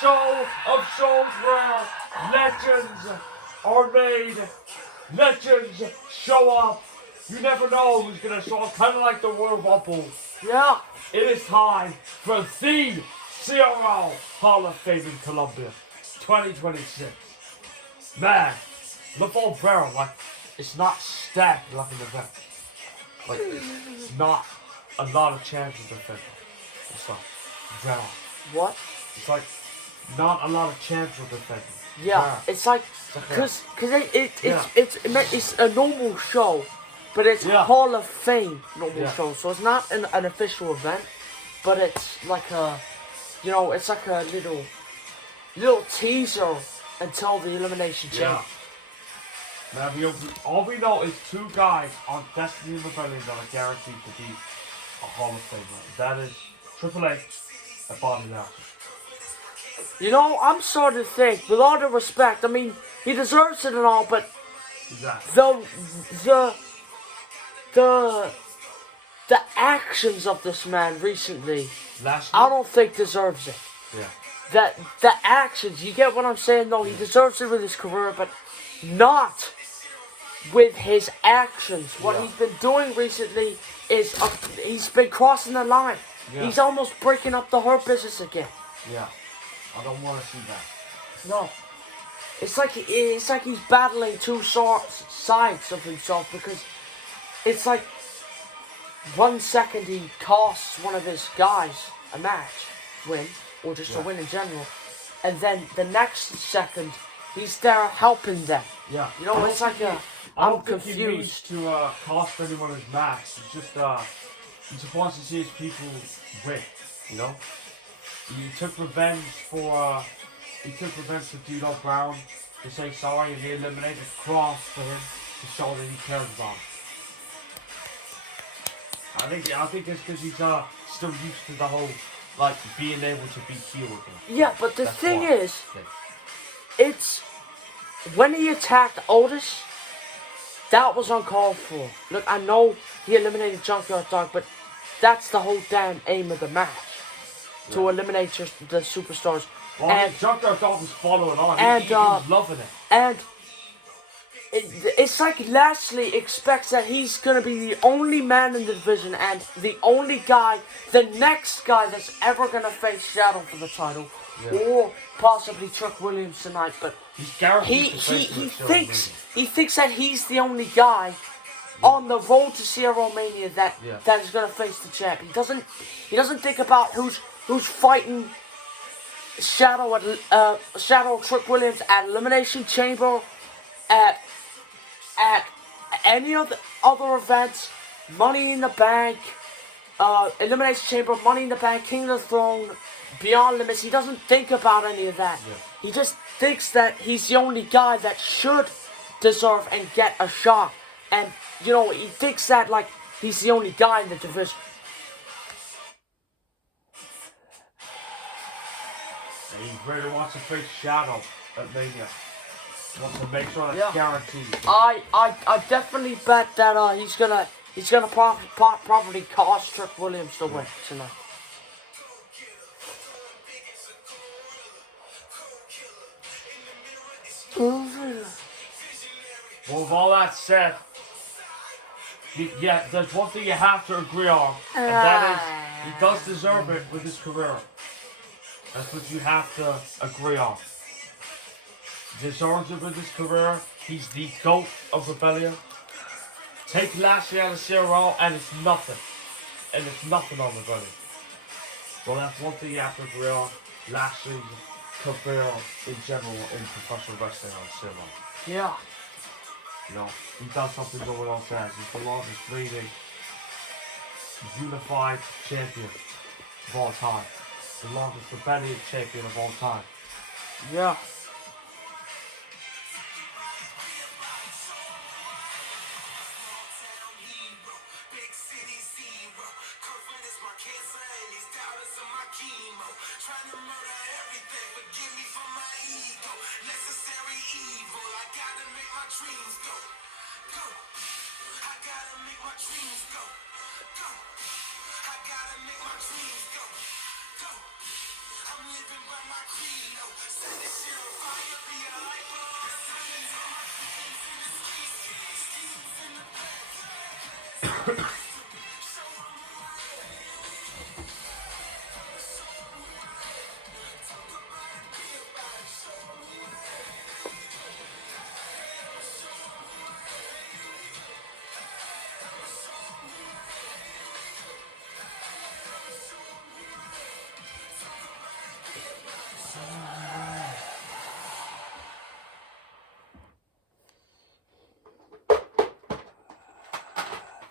show of shows where legends are made. Legends show up. You never know who's gonna show up. Kind of like the Royal Rumble. Yeah. It is time for the CRL Hall of Fame in Colombia, 2026. Man, the full barrel, like, it's not stacked like an event. Like, it's not a lot of chances of it. It's like, barrel. What? It's like, not a lot of chances of it. Yeah, Barrel. it's like, cause it's a normal show, but it's Hall of Fame normal show, so it's not an official event, but it's like a, you know, it's like a little teaser until the Elimination Chamber. Now, all we know is two guys on Destiny Rebellion that are guaranteed to be a Hall of Famer. That is Triple H and Bobby Lashley. You know, I'm starting to think, with all due respect, I mean, he deserves it and all, but the actions of this man recently, I don't think deserves it. Yeah. The actions, you get what I'm saying? No, he deserves it with his career, but not with his actions. What he's been doing recently is he's been crossing the line. Yeah. He's almost breaking up the Hurt Business again. Yeah, I don't want to see that. No, it's like he's battling two sides of himself, because it's like 1 second he costs one of his guys a match win, or just a win in general, and then the next second he's there helping them. Yeah. You know, it's like I'm confused. He needs to cost anyone his match. It's just he just wants to see his people win. You know. He took revenge for D'Lo Brown to say sorry, and he eliminated Cross for him to show that he cares about him. I think it's because he's still used to the whole, like, being able to be heel again. Yeah, but the thing is, it's when he attacked Otis, that was uncalled for. Look, I know he eliminated Junkyard Dog, but that's the whole damn aim of the match. To eliminate the superstars. Well, and Junkyard Dog was following on. He was loving it. And it's like Lashley expects that he's going to be the only man in the division and the only guy, the next guy that's ever going to face Shadow for the title. Yeah. Or possibly Trick Williams tonight. But he thinks that he's the only guy on the road to Sierra Mania that is going to face the champ. He doesn't think about who's fighting Shadow Trick Williams at Elimination Chamber, at any of the other events, Money in the Bank, Elimination Chamber, Money in the Bank, King of the Throne, Beyond Limits. He doesn't think about any of that. Yeah. He just thinks that he's the only guy that should deserve and get a shot. And, you know, he thinks that, like, he's the only guy in the division. And he really wants to face Shadow at Mania. He wants to make sure that's guaranteed. I definitely bet that he's gonna probably cost Trick Williams the win tonight. Well, with all that said, there's one thing you have to agree on, and that is he does deserve it with his career. That's what you have to agree on. Deserves it with his career. He's the GOAT of Rebellion. Take Lashley out of CRL and it's nothing. And it's nothing on Rebellion. Well, that's one thing you have to agree on. Lashley's career in general in professional wrestling on CRL. Yeah. You know, he does something no one else has. He's the longest reigning unified champion of all time. The longest Rebellion champion of all time. Yeah.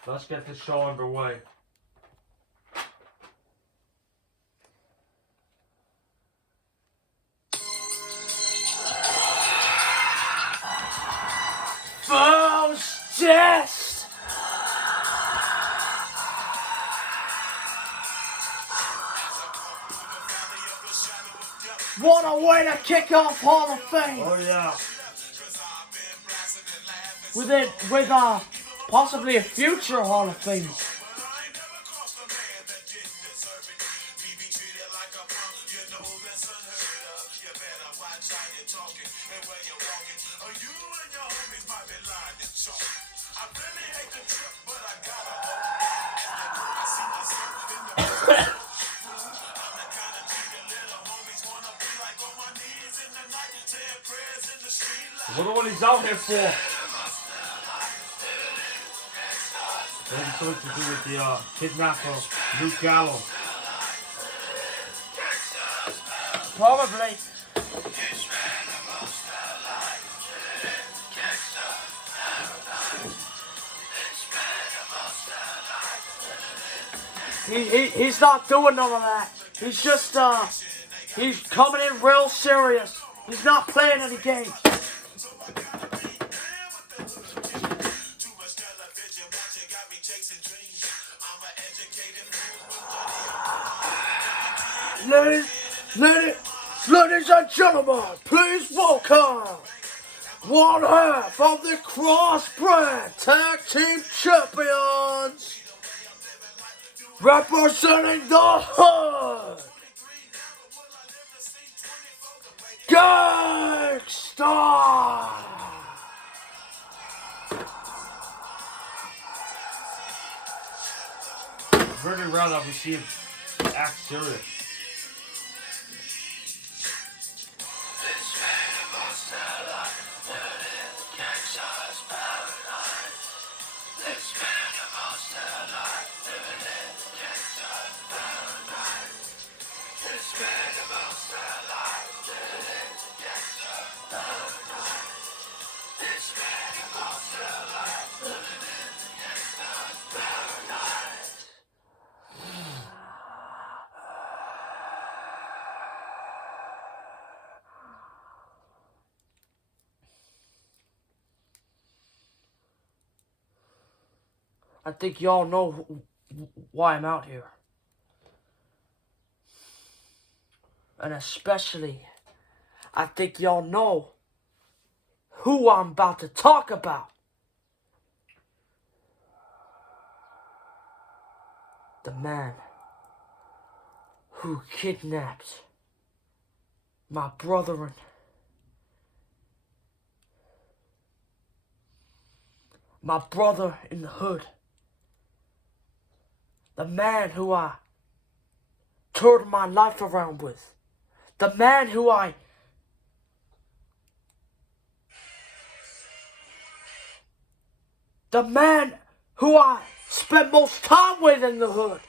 Let's get this show underway. First test! What a way to kick off Hall of Fame! Oh yeah. With possibly a future Hall of Fame. What the one he's out here for? Maybe something to do with the kidnapper, Luke Gallows. Probably. He's not doing none of that. He's just he's coming in real serious. He's not playing any games. Ladies and gentlemen, please welcome one half of the Crossbred Tag Team Champions, representing the Hood, Gangsta. Really rare that we see him act serious. I think y'all know why I'm out here. And especially, I think y'all know who I'm about to talk about. The man who kidnapped my brethren. My brother in the hood. The man who I turned my life around with. The man who I spent most time with in the hood.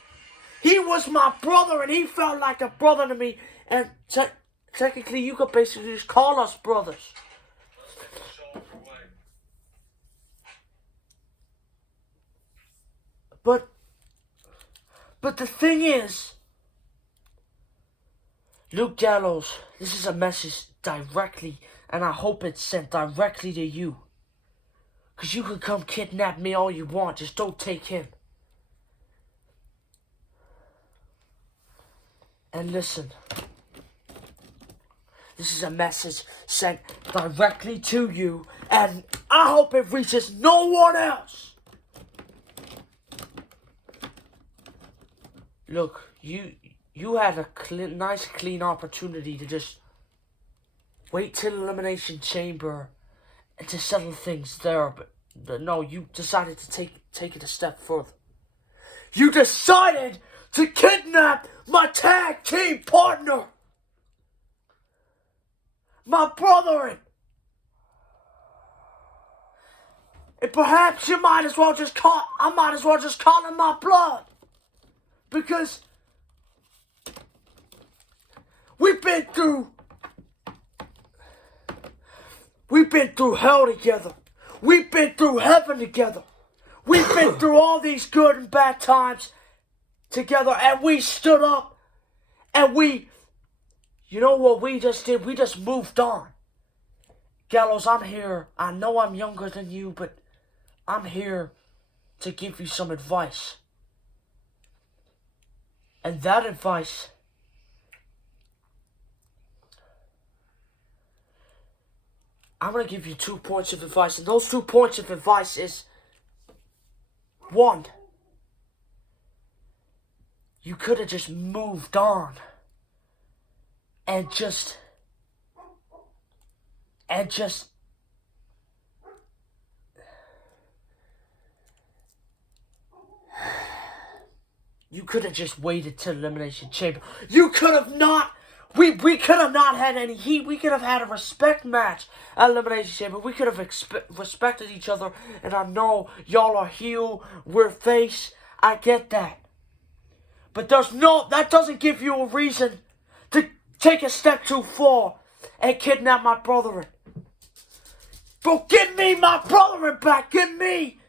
He was my brother and he felt like a brother to me. And technically you could basically just call us brothers. But the thing is, Luke Gallows, this is a message directly, and I hope it's sent directly to you. Because you can come kidnap me all you want, just don't take him. And listen, this is a message sent directly to you, and I hope it reaches no one else. Look, you had a nice, clean opportunity to just wait till Elimination Chamber and to settle things there, but no, you decided to take it a step further. You decided to kidnap my tag team partner, my brother, and perhaps I might as well just call him my blood, because we've been through hell together. We've been through heaven together. We've been through all these good and bad times together, and we stood up, and you know what we just did? We just moved on. Gallows, I'm here. I know I'm younger than you, but I'm here to give you some advice. And that advice I'm going to give you 2 points of advice, and those 2 points of advice is, 1, you could have just moved on and just you could have just waited till Elimination Chamber. You could have not. We could have not had any heat. We could have had a respect match at Elimination Chamber. We could have respected each other. And I know y'all are heel, we're face. I get that. But that doesn't give you a reason to take a step too far and kidnap my brother. Bro, give me my brother back. Give me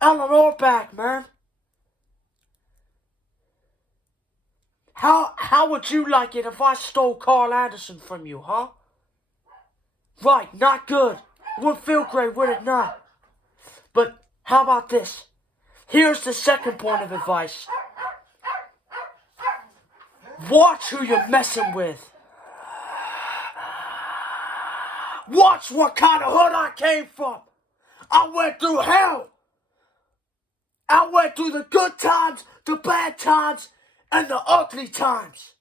Eleanor back, man. How would you like it if I stole Carl Anderson from you, huh? Right, not good. It wouldn't feel great, would it not? But how about this? Here's the second point of advice. Watch who you're messing with. Watch what kind of hood I came from. I went through hell. I went through the good times, the bad times, and the ugly times.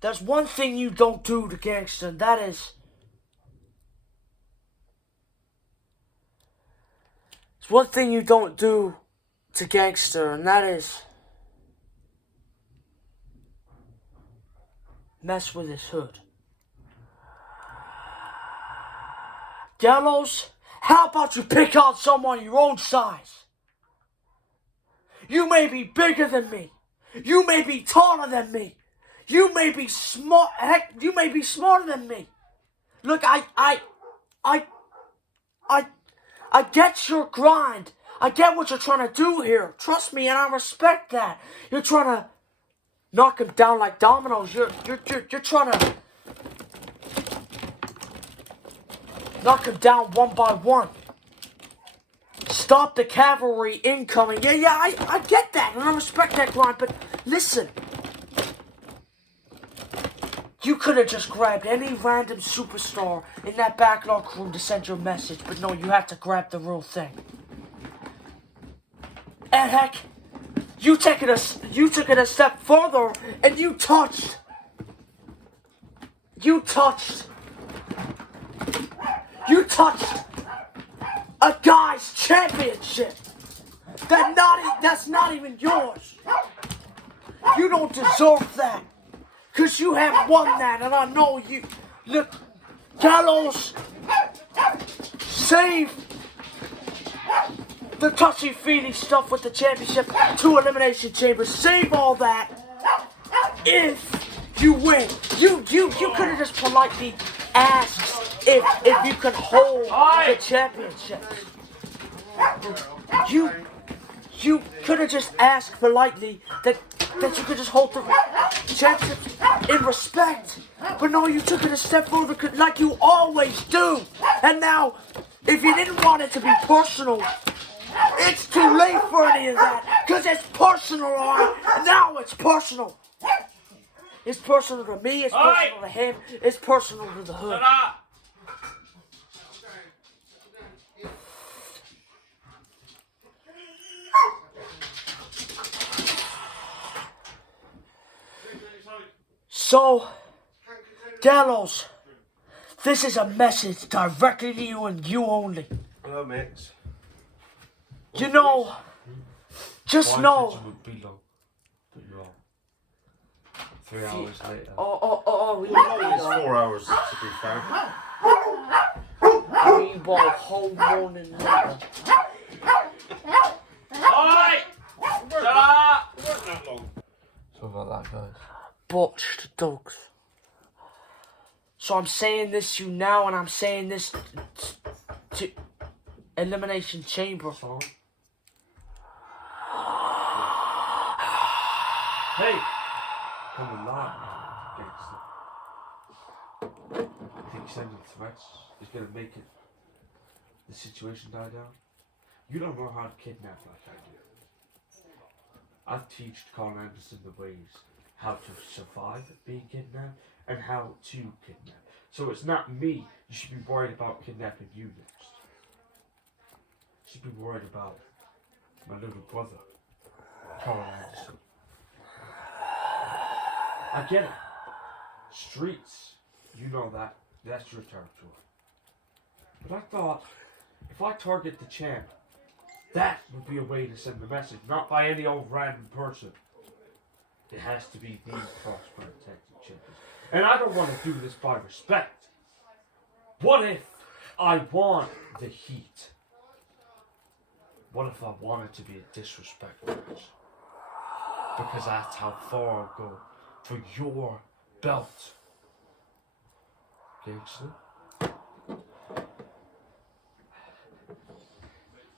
There's one thing you don't do to Gangsta, and that is, there's one thing you don't do to Gangsta, and that is mess with his hood. Gallows, how about you pick out someone your own size? You may be bigger than me. You may be taller than me. You may be smart. Heck, you may be smarter than me. Look, I get your grind. I get what you're trying to do here. Trust me, and I respect that. You're trying to knock him down like dominoes. You're trying to knock him down one by one. Stop the cavalry incoming. Yeah, I get that, and I respect that grind, but listen. You could have just grabbed any random superstar in that backlog room to send your message, but no, you had to grab the real thing. And heck, you took it a step further, and you touched a guy's championship that's not even yours. You don't deserve that, cause you have won that, and I know you. Look, Gallows, save the touchy-feely stuff with the championship to Elimination Chamber. Save all that. If you win, you could have just politely asked if you could hold the championship. You could have just asked politely that you could just hold the championship in respect. But no, you took it a step further like you always do. And now, if you didn't want it to be personal, it's too late for any of that. Because it's personal, alright? Now it's personal. It's personal to me, it's personal to him, it's personal to the hood. So, Gallows, this is a message directly to you and you only. Hello, mates. You know, just Why know. did you look below that you're on? 3 hours later. We It's 4 hours, to be fair. We bought whole morning later. Alright! Shut up! It weren't that long. So about that, guys. Botched dogs. So I'm saying this to you now, and I'm saying this to Elimination Chamber. Sorry. Hey! Come alive, gangster. I think sending threats is gonna make the situation die down. You don't know how to kidnap like I do. I've taught Colin Anderson the ways how to survive being kidnapped and how to kidnap. So it's not me you should be worried about kidnapping you next. You should be worried about my little brother, Colin Anderson. I get it. Streets, you know that. That's your territory. But I thought, if I target the champ, that would be a way to send the message, not by any old random person. It has to be the Crossfire Tag Team Champions. And I don't want to do this by respect. What if I want the heat? What if I want it to be a disrespect match? Because that's how far I'll go for your belt. Gangsta.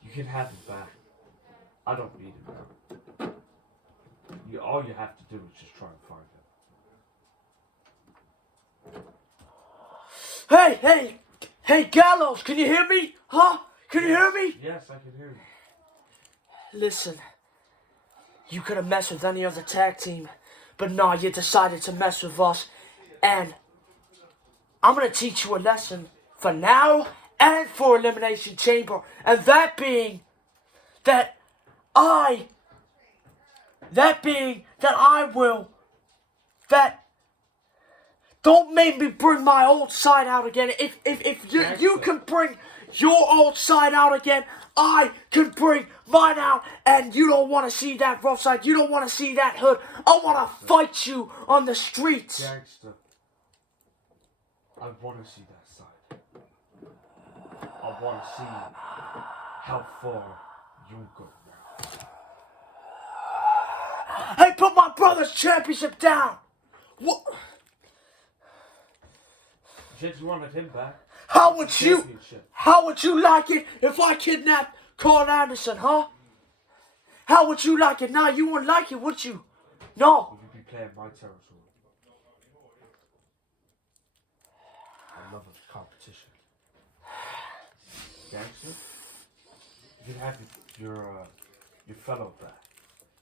You can have it back. I don't need it now. All you have to do is just try and find it. Hey, Gallows, can you hear me? Huh? Can you hear me? Yes, I can hear you. Listen, you could have messed with any other tag team, but nah, you decided to mess with us, and I'm gonna teach you a lesson for now and for Elimination Chamber, and that being that don't make me bring my old side out again. If you can bring your old side out again, I can bring mine out, and you don't want to see that rough side. You don't want to see that hood. I want to fight you on the streets. Gangsta. I want to see that side. I want to see how far you go now. Hey, put my brother's championship down. What? You said you wanted him back. How would you like it if I kidnapped Carl Anderson, huh? How would you like it? Nah, you wouldn't like it, would you? No. Would you be playing my territory? I love a competition. Gangster? You can have your fellow back.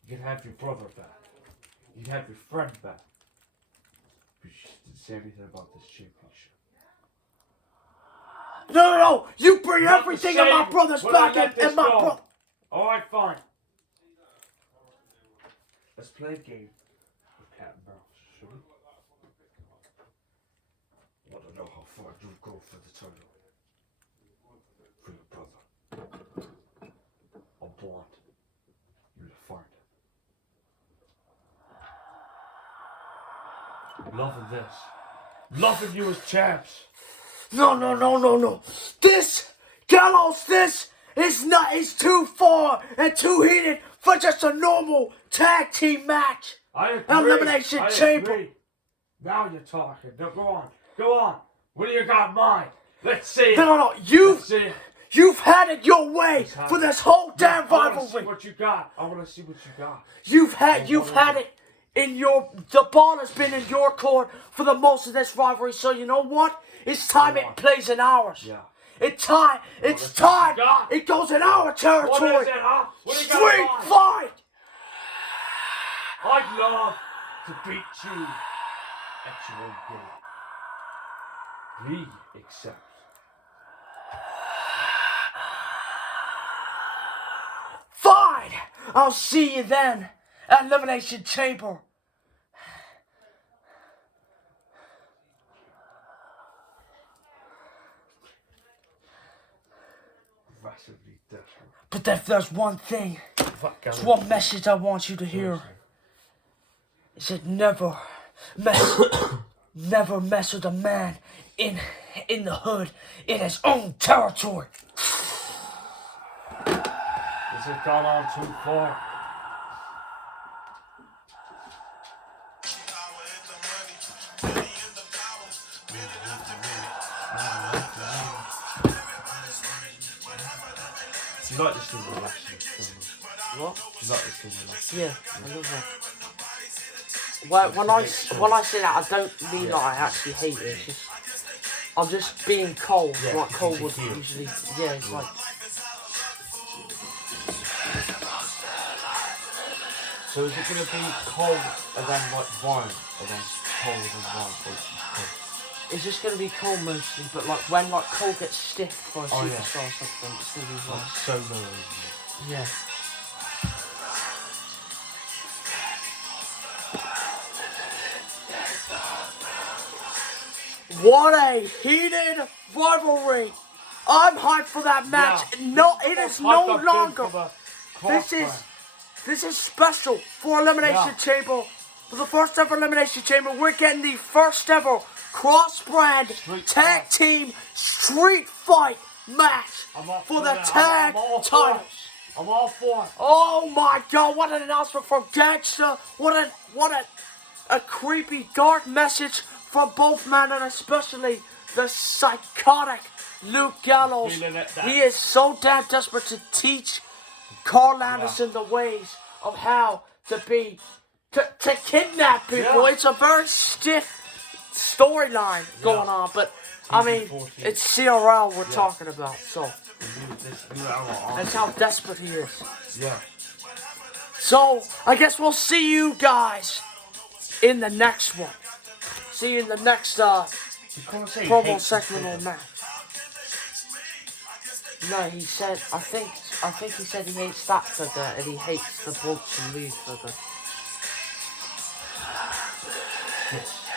You can have your brother back. You can have your friend back. But you just didn't say anything about this championship. No. You bring Not everything the of my same. brother's Will I back let this and my go? brother. Alright, fine. Let's play a game with cat and mouse, shall we? I want to know how far you go for the title. For your brother. I want you to find it. I'm loving this. Loving you as champs. No. This, Gallows, this is too far and too heated for just a normal tag team match. I agree. Elimination I Chamber. agree. Now you're talking. Now go on. What do you got in mind? Let's see it. No. Let's see it. You've had it your way for this whole damn I want to see rivalry. what you got. I want to see what you got. You've had it in the ball has been in your court for the most of this rivalry. So you know what? It's time it plays in ours. Yeah. It's time. It goes in our territory. What is it, huh? What do you got in Street mind? fight. I'd love to beat you at your own game. We accept. Fine. I'll see you then at Elimination Chamber. massively different. But if there's one thing, Fuck there's Gallows. one message I want you to hear. Is that never mess, never mess with a man in the hood, in his own territory. This has gone on too far. You like this little relaxing film? What? You like this little relaxing? Yeah, I love that. Well, when I say that, I don't mean that I actually hate it. It's just, I'm just being cold, Yeah, like Cole would insecure. usually. Yeah, it's like. So is it going to be cold and then like wine, and then cold and then wine? Or it's just cold? It's just gonna be Cole mostly, but like when like Cole gets stiff for a Oh, yeah. superstar or something, it's gonna be Like like. solo, isn't it? Yeah. What a heated rivalry! I'm hyped for that match. Yeah. No, it is no Hyped up longer. good for the This crossfire. this is special for Elimination Yeah. Chamber. For the first ever Elimination Chamber, we're getting the first ever cross-brand Street tag fight. team street fight match I'm all for for the it. tag I'm all for titles. it. I'm all for it. Oh my god, what an announcement from Gangsta. What a creepy dark message from both men, and especially the psychotic Luke Gallows. Feeling it, that. He is so damn desperate to teach Carl Anderson the ways of how to be to kidnap people. Yeah. It's a very stiff storyline going on, but I mean, 14. it's CRL we're talking about, so This new era on. that's how desperate he is. Yeah. So, I guess we'll see you guys in the next one. See you in the next You can't say promo hate segment this on that. No, he said, I think he said he hates that figure and he hates the bumps and leaves figure. Yes.